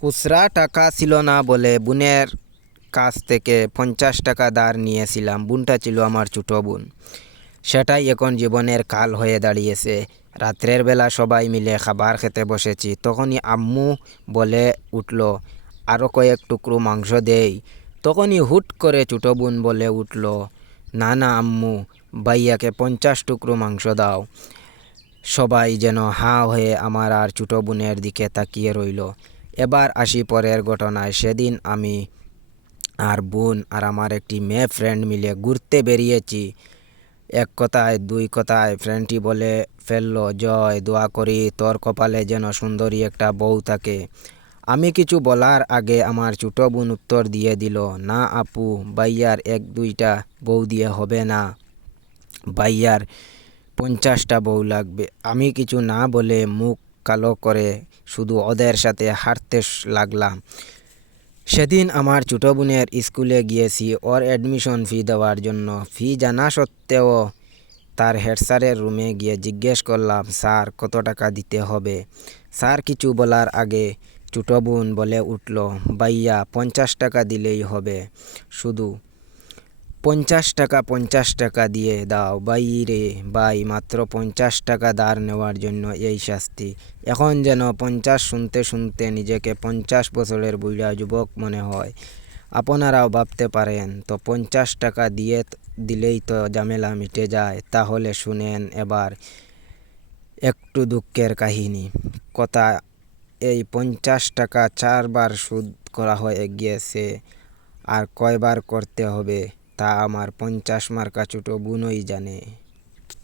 খুচরা টাকা ছিল না বলে বোনের কাছ থেকে পঞ্চাশ টাকা ধার নিয়েছিলাম। বোনটা ছিল আমার ছোটো বোন। সেটাই এখন জীবনের কাল হয়ে দাঁড়িয়েছে। রাত্রের বেলা সবাই মিলে খাবার খেতে বসেছি। তখনই আম্মু বলে উঠল আরও কয়েক টুকরো মাংস দেই। তখনই হুট করে ছোটো বোন বলে উঠল, না না, আম্মু, ভাইয়াকে পঞ্চাশ টুকরো মাংস দাও। সবাই যেন হা হয়ে আমার আর ছোটো বোনের দিকে তাকিয়ে রইল। এবার আসি পরের ঘটনায়। সেদিন আমি আর বোন আর আমার একটি মেয়ে ফ্রেন্ড মিলে ঘুরতে বেরিয়েছি। এক কথায়, দুই কথায় ফ্রেন্ডটি বলে ফেলল, জয়, দোয়া করি, তোর কপালে যেন সুন্দরী একটা বউ থাকে। আমি কিছু বলার আগে আমার ছোটো বোন উত্তর দিয়ে দিল, না আপু বাইয়ার এক, দুইটা বউ দিয়ে হবে না। ভাইয়ার পঞ্চাশটা বউ লাগবে। আমি কিছু না বলে মুখ কালো করে শুধু ওদের সাথে হাঁটতে লাগলাম। সেদিন আমার ছোটো বোনের স্কুলে গিয়েছি, ওর অ্যাডমিশন ফি দেওয়ার জন্য। ফি জানা সত্ত্বেও তার হেড স্যারের রুমে গিয়ে জিজ্ঞেস করলাম, স্যার, কত টাকা দিতে হবে? স্যার কিছু বলার আগে ছোটো বোন বলে উঠল, ভাইয়া, পঞ্চাশ টাকা দিলেই হবে। শুধু পঞ্চাশ টাকা পঞ্চাশ টাকা দিয়ে দাও। ভাই রে ভাই মাত্র পঞ্চাশ টাকা ধার নেওয়ার জন্য এই শাস্তি। এখন যেন পঞ্চাশ শুনতে শুনতে নিজেকে পঞ্চাশ বছরের বুড়া যুবক মনে হয়। আপনারাও ভাবতে পারেন, তো পঞ্চাশ টাকা দিয়ে দিলেই তো ঝামেলা মিটে যায়। তাহলে শুনেন এবার একটু দুঃখের কাহিনী। কথা এই পঞ্চাশ টাকা চারবার সুদ করা হয়ে গিয়েছে, আর কয়বার করতে হবে? তা আমার পঞ্চাশ মার্কা ছোট বোনই জানে।